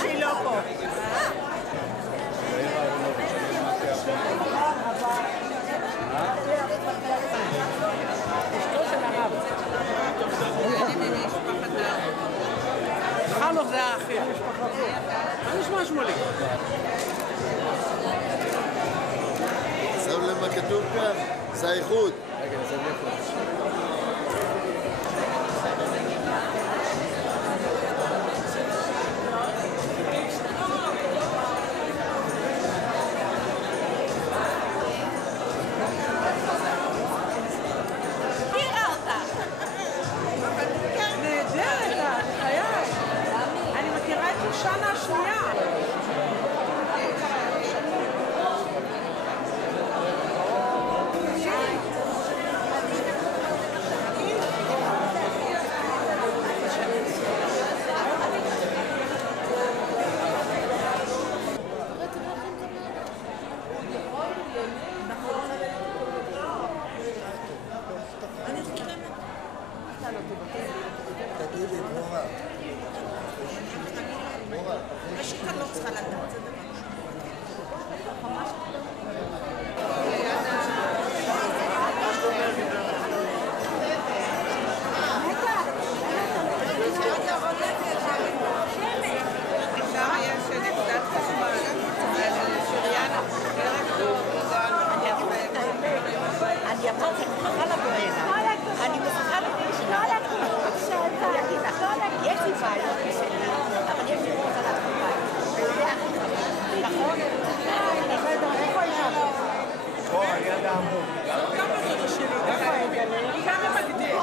שהיא לא פה. חנוך זה האחי. מה נשמע שמולי? שם למה כתוב כאן? זה האיחוד. רגע, זה האיחוד. שנה השנייה. תגידי, דבורה. השיקה לא צריכה לדעת, זה דבר. אפשר היה שנקודת חשמל על שריין אני אמרת, אני מוכרחה לבוא הנה. אני מוכרחה לבוא הנה. יש לי בעיות משלי, אבל יש לי רוצה להתחיל בעיות. נכון? איפה אישה? פה, על יד העמוד. גם בזאת שלי. איפה הגנה? היא גם במקדים.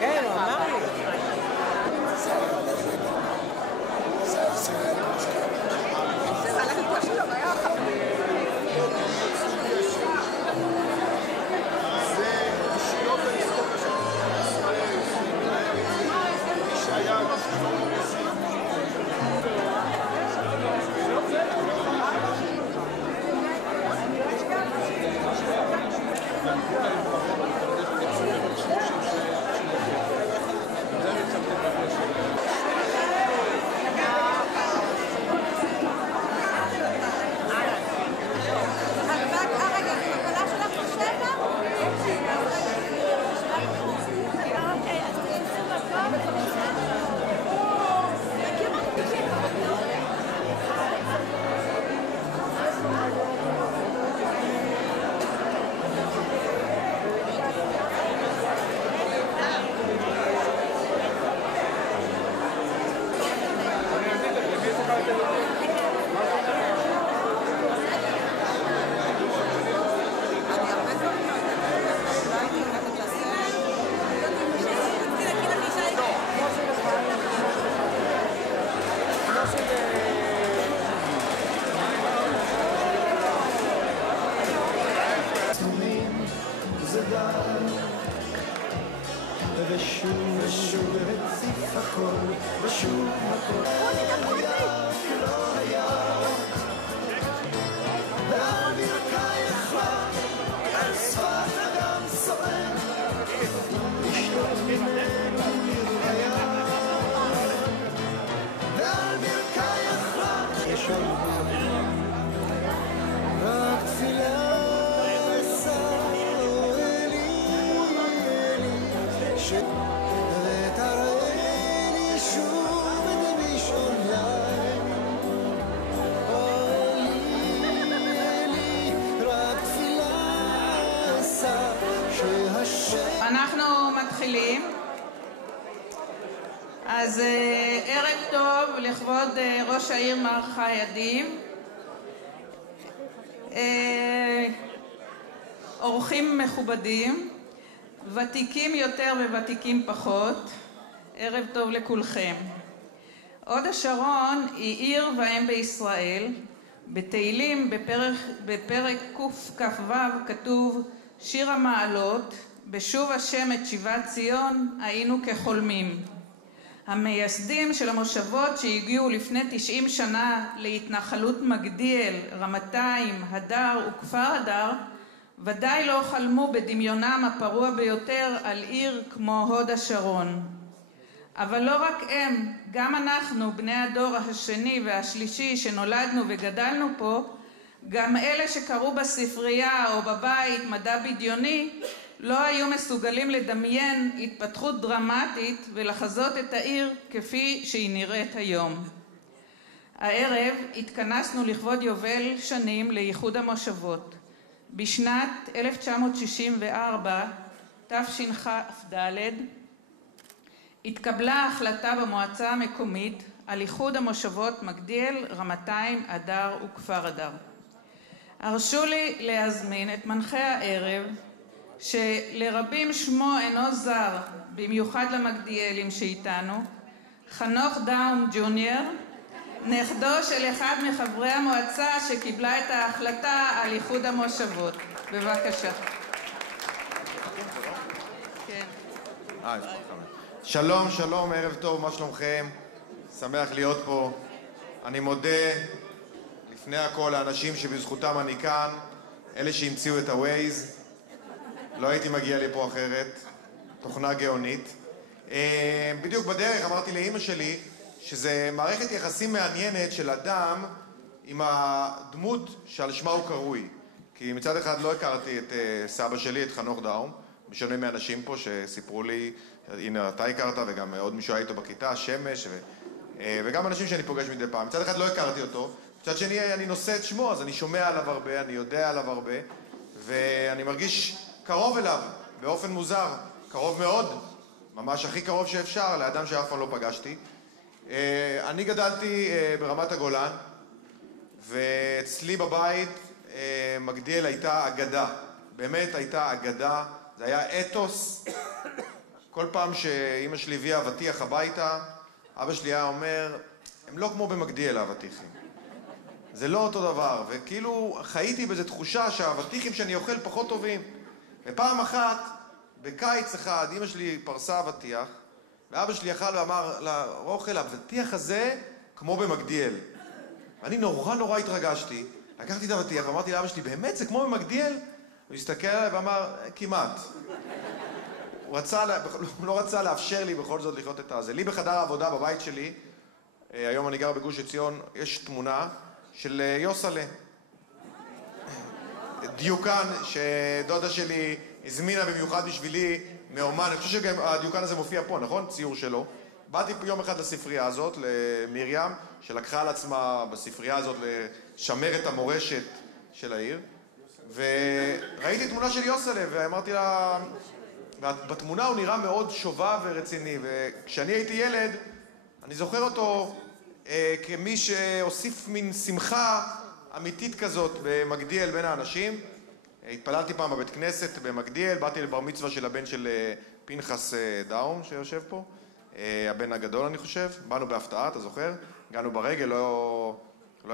כן, הוא אמר לי. זה הלכת פה שלום, היה חברים. ושוב הציף הכל, ושוב הכל לא היה ועל ברכייך על שפת אדם סוער לשתות ממנו לרוויה ועל ברכייך יש רק תפילה אנחנו מתחילים. אז ערב טוב לכבוד ראש העיר מר חיידים, אורחים מכובדים, ותיקים יותר וותיקים פחות, ערב טוב לכולכם. הוד השרון היא עיר ואם בישראל. בתהילים בפרק קכ"ו כתוב שיר המעלות, בשוב השם את שיבת ציון היינו כחולמים. המייסדים של המושבות שהגיעו לפני 90 שנה להתנחלות מגדיאל, רמתיים, הדר וכפר הדר ודאי לא חלמו בדמיונם הפרוע ביותר על עיר כמו הוד השרון. אבל לא רק הם, גם אנחנו, בני הדור השני והשלישי שנולדנו וגדלנו פה, גם אלה שקראו בספרייה או בבית מדע בדיוני, לא היו מסוגלים לדמיין התפתחות דרמטית ולחזות את העיר כפי שהיא נראית היום. הערב התכנסנו לכבוד יובל שנים לאיחוד המושבות. בשנת 1964, תשכ"ד, התקבלה ההחלטה במועצה המקומית על איחוד המושבות מגדיאל, רמתיים, אדר וכפר אדר. הרשו לי להזמין את מנחה הערב, שלרבים שמו אינו זר, במיוחד למגדיאלים שאיתנו, חנוך דאום ג'וניור, נכדו של אחד מחברי המועצה שקיבלה את ההחלטה על איחוד המושבות. בבקשה. כן. שלום, שלום, ערב טוב, מה שלומכם? שמח להיות פה. אני מודה לפני הכל לאנשים שבזכותם אני כאן, אלה שהמציאו את הווייז. לא הייתי מגיע לפה אחרת, תוכנה גאונית. בדיוק בדרך אמרתי לאמא שלי שזה מערכת יחסים מעניינת של אדם עם הדמות שעל שמה הוא קרוי. כי מצד אחד לא הכרתי את סבא שלי, את חנוך דאום, בשונה מאנשים פה שסיפרו לי, הנה אתה הכרת וגם עוד מישהו היה איתו בכיתה, שמש, וגם אנשים שאני פוגש מדי פעם. מצד אחד לא הכרתי אותו, מצד שני אני נושא את שמו, אז אני שומע עליו הרבה, אני יודע עליו הרבה, ואני מרגיש קרוב אליו, באופן מוזר, קרוב מאוד, ממש הכי קרוב שאפשר, לאדם שאף פעם לא פגשתי. אני גדלתי ברמת הגולן, ואצלי בבית מגדיאל הייתה אגדה, באמת הייתה אגדה, זה היה אתוס. כל פעם שאמא שלי הביאה אבטיח הביתה, אבא שלי היה אומר, הם לא כמו במגדיאל האבטיחים. זה לא אותו דבר, וכאילו חייתי באיזו תחושה שהאבטיחים שאני אוכל פחות טובים. ופעם אחת, בקיץ אחד, אמא שלי פרסה אבטיח, ואבא שלי אכל ואמר לאוכל, האבטיח הזה כמו במגדיאל. ואני נורא התרגשתי, לקחתי את האבטיח, ואמרתי לאבא שלי, באמת זה כמו במגדיאל? הוא הסתכל עליי ואמר, כמעט. הוא לא רצה לאפשר לי בכל זאת לחיות את הזה. לי בחדר העבודה בבית שלי, היום אני גר בגוש עציון, יש תמונה של יוסלה. דיוקן שדודה שלי הזמינה במיוחד בשבילי מאומן. אני חושב שגם הדיוקן הזה מופיע פה, נכון? ציור שלו. באתי יום אחד לספרייה הזאת, למרים, שלקחה על עצמה בספרייה הזאת לשמר את המורשת של העיר. וראיתי תמונה של יוסלה, ואמרתי לה, בתמונה הוא נראה מאוד שובב ורציני, וכשאני הייתי ילד, אני זוכר אותו כמי שהוסיף מין שמחה אמיתית כזאת במגדיאל בין האנשים. התפללתי פעם בבית כנסת במגדיאל, באתי לבר מצווה של הבן של פנחס דאום שיושב פה, הבן הגדול אני חושב, באנו בהפתעה, אתה זוכר? הגענו ברגל, לא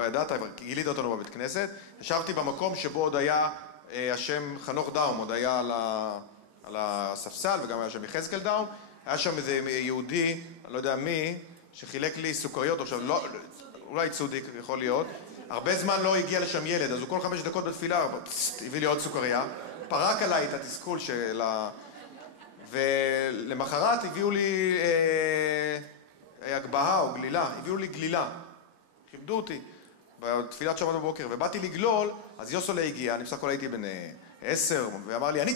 ידעת, אבל גילית אותנו בבית כנסת. ישבתי במקום שבו עוד היה השם חנוך דאום, עוד היה על הספסל, וגם היה שם יחזקאל דאום. היה שם איזה יהודי, אני לא יודע מי, שחילק לי סוכריות, עכשיו אולי צודיק יכול להיות. הרבה זמן לא הגיע לשם ילד, אז הוא כל 5 דקות בתפילה, הביא לי עוד סוכריה, פרק עליי את התסכול של ולמחרת הביאו לי הגבהה או גלילה, הביאו לי גלילה, כיבדו אותי בתפילת שבת בבוקר, ובאתי לגלול, אז יוסולה הגיע, אני בסך הכל הייתי בן 10, ואמר לי, אני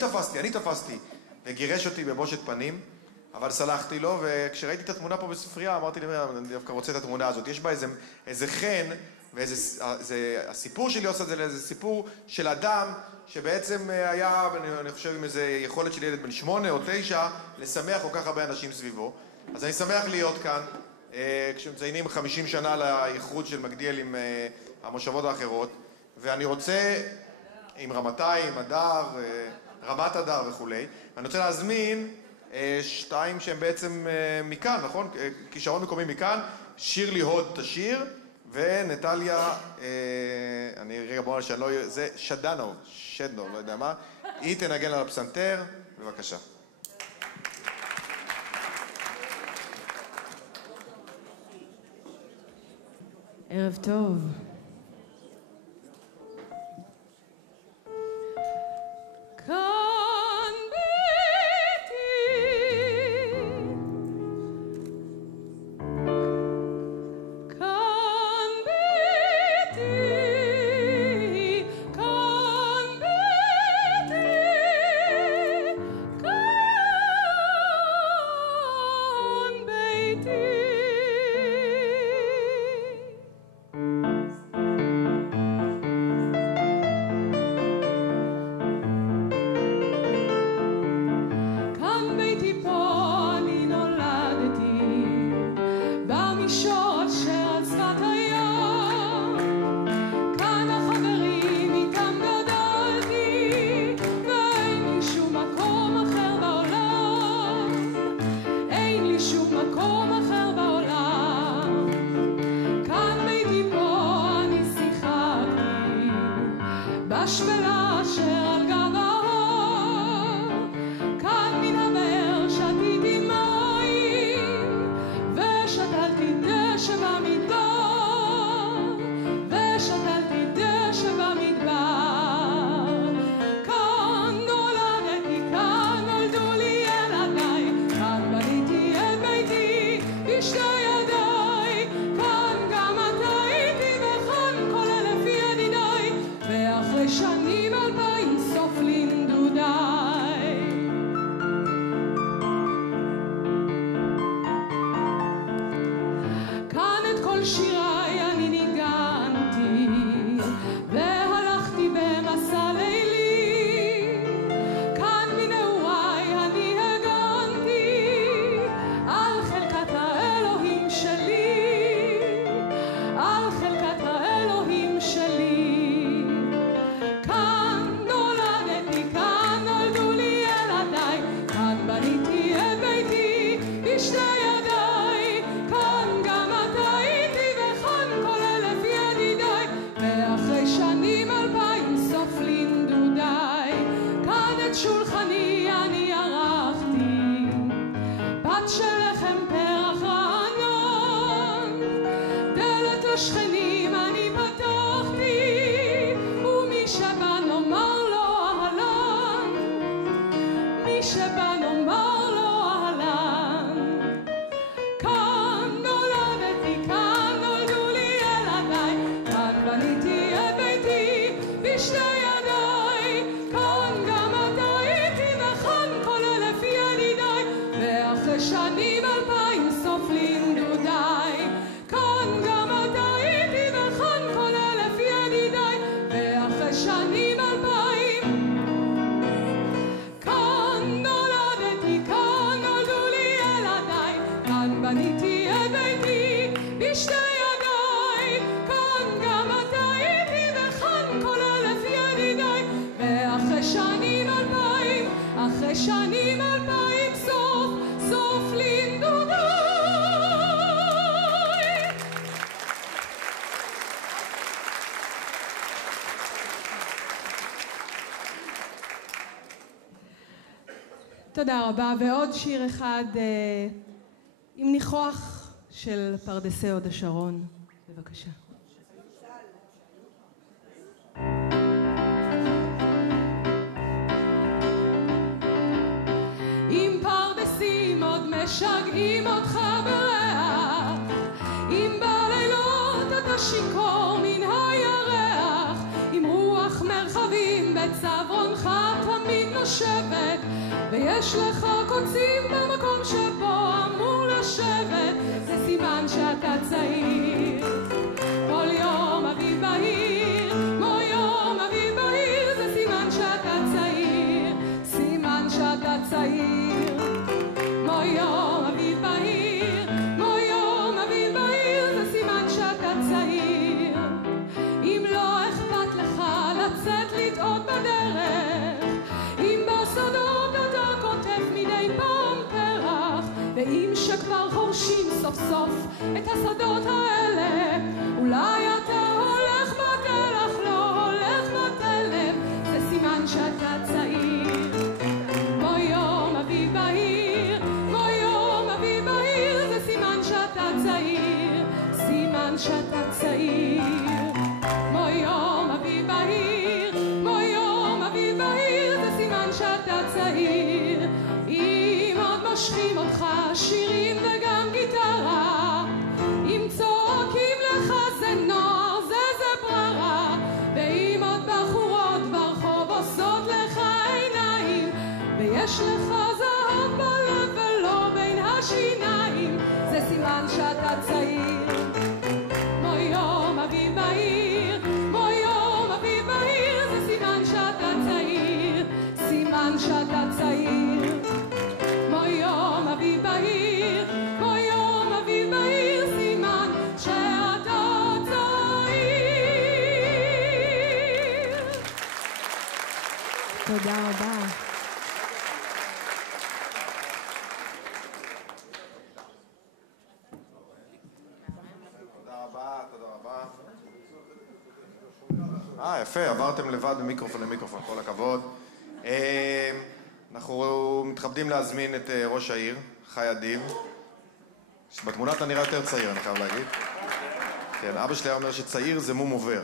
תפסתי, וגירש אותי בבושת פנים, אבל סלחתי לו, וכשראיתי את התמונה פה בספרייה, אמרתי לי, אני דווקא רוצה את התמונה הזאת, יש בה איזה חן, והסיפור שלי עושה את זה לאיזה סיפור של אדם שבעצם היה, אני חושב, עם איזה יכולת של ילד בן 8 או 9 לשמח כל כך הרבה אנשים סביבו. אז אני שמח להיות כאן כשמציינים 50 שנה לאיחוד של מגדיאל עם המושבות האחרות, ואני רוצה עם רמתיים, אדר, רמת אדר וכולי, ואני רוצה להזמין 2 שהם בעצם מכאן, נכון? כישרון מקומי מכאן, שירלי הוד תשיר, ונטליה, אני רגע בוא שאני לא... זה שדנוב, לא יודע מה. היא תנגן על הפסנתר, בבקשה. ערב טוב. כאן ביתי השפלה אשר על גב ההר, כאן מן הבאר שתיתי מים, ושתלתי דשא במדבר, ושתלתי דשא במדבר. כאן נולדתי, כאן נולדו לי ילדיי, כאן בניתי את ביתי בשתי ידיי, כאן גם אתה הייתי וכאן כל אלף ידידיי, ואחרי שנים 2000 סוף לנדודיי. כאן את כל שיריי אני ניגנתי, והלכתי במסע לילי, כאן מנעוריי אני הגנתי על חלקת האלוהים שלי, על חלקת האלוהים שלי. כאן נולדתי, כאן נולדו לי ילדיי, כאן בניתי את ביתי בשתי ידיי, כאן גם אתה הייתי וכאן כל אלף ידידיי, ואחרי שנים 2000 סוף לנדודיי. כאן את שולחני אני ערכתי, בת של לחם פרח רענן, דלת לשכנים אני פתחתי, ומי שבא נאמר לו אהלן, מי שבא נאמר לו אהלן. כאן נולדתי, כאן נולדו לי ילדיי, כאן בניתי את ביתי בשתי ידיי, כאן גם אתה הייתי וכאן כל אלף ידידיי, ואחרי שנים 2000 סוף לנדודיי. כאן גם אתה הייתי וכאן כל אלף ידידיי, ואחרי שנים 2000. כאן נולדתי, כאן נולדו לי ילדיי, כאן בניתי את ביתי בשתי ידיי, כאן גם אתה הייתי וכאן כל אלף ידידיי, ואחרי שנים 2000, אחרי שנים 2000 סוף, סוף לנדודיי. תודה רבה. ועוד שיר אחד עם ניחוח של פרדסי הוד השרון. בבקשה. עם פרדסים עוד משגעים אותך בריח, אם בלילות אתה שיכור מן הירח, עם רוח מרחבים בצווארונך תמיד נושבת, ויש לך קוצים במקום שבו אמור לשבת, זה סימן שאתה צעיר. כל יום אביב בהיר, כמו יום אביב בהיר, זה סימן שאתה צעיר, סימן שאתה צעיר. כמו יום אביב בהיר, כמו יום אביב בהיר, זה סימן שאתה צעיר. אם לא אכפת לך לצאת לטעות בדרך, אם בשדות אתה כותב מדי פעם פרח, ואם שכבר חורשים סוף סוף את השדות האלה, אולי אתה הולך בתלך, לא הולך בתלם, זה סימן שאתה צעיר. כמו יום אביב בהיר, כמו יום אביב בהיר, זה סימן שאתה צעיר, סימן שאתה צעיר. כמו יום אביב בהיר, כמו יום אביב בהיר, זה סימן שאתה צעיר. אם עוד מושכים אותך שירים וגם גיטרה, אם צועקים לך זה נוער, זה בררה, ואם עוד בחורות ברחוב עושות לך עיניים, ויש לך זהב בלב ולא בין השיניים, זה סימן שאתה צעיר. כמו יום אביב בהיר, כמו יום אביב בהיר, זה סימן שאתה צעיר, סימן שאתה צעיר. כמו יום אביב בהיר, כמו יום אביב בהיר, סימן שאתה צעיר. תודה רבה. תודה רבה, תודה רבה. יפה, עברתם לבד ממיקרופון למיקרופון, כל הכבוד. אנחנו מתכבדים להזמין את ראש העיר, חי אדיב, שבתמונה אתה נראה יותר צעיר, אני חייב להגיד. כן, אבא שלי אומר שצעיר זה מום עובר.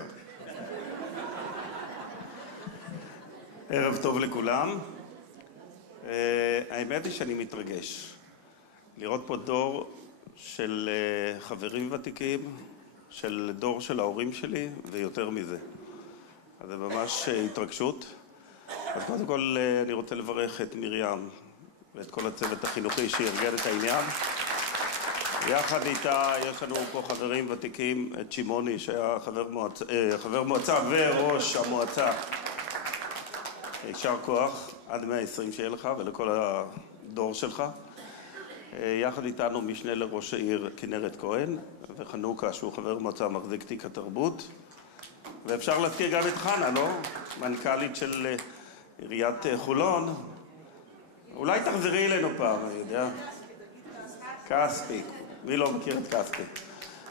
ערב טוב לכולם. האמת היא שאני מתרגש. לראות פה דור של חברים ותיקים, של דור של ההורים שלי, ויותר מזה. אז זה ממש התרגשות. אז קודם כל אני רוצה לברך את מרים ואת כל הצוות החינוכי שארגן את העניין. יחד איתה יש לנו פה חברים ותיקים, את שימוני שהיה חבר מועצה וראש המועצה. יישר כוח, עד 120 שיהיה לך ולכל הדור שלך. יחד איתנו משנה לראש העיר כנרת כהן וחנוכה שהוא חבר מועצה מחזיק תיק התרבות. ואפשר להזכיר גם את חנה, לא? מנכ"לית של עיריית חולון. אולי תחזרי אלינו פעם, אני יודע. כספי. מי לא מכיר את כספי?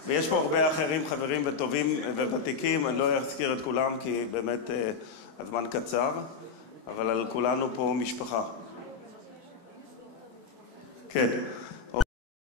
ויש פה הרבה אחרים, חברים וטובים וותיקים. אני לא אזכיר את כולם כי באמת הזמן קצר. אבל על כולנו פה משפחה. כן.